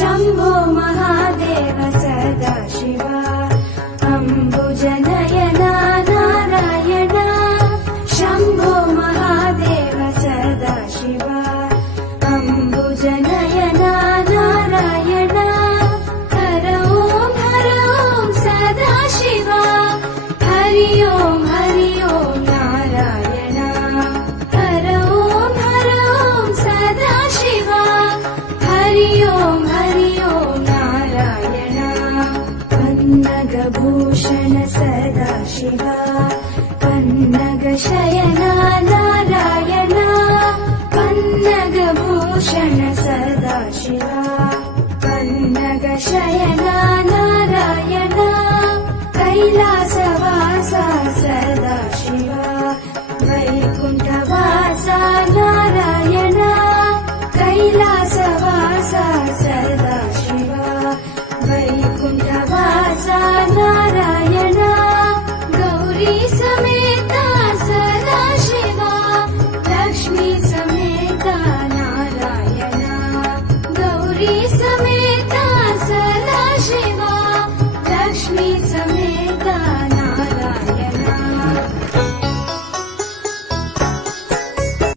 शम्भो महादेव सदा शिवा अम्बुजनयना नारायण शम्भो महादेव सदा शिवा अम्बुजनयना नारायण हर ओं सदा शिवा हरि ओं नारायण हर ओं सदा शिवा हरि ओं नारायण पन्नगभूषण सदा शिवा पन्नगशयना नारायण पन्नगभूषण सदा शिवा पन्नगशयना नारायण कैलासवासा सदा शिवा वैकुण्ठवासा नारायण कैलासवासा सदा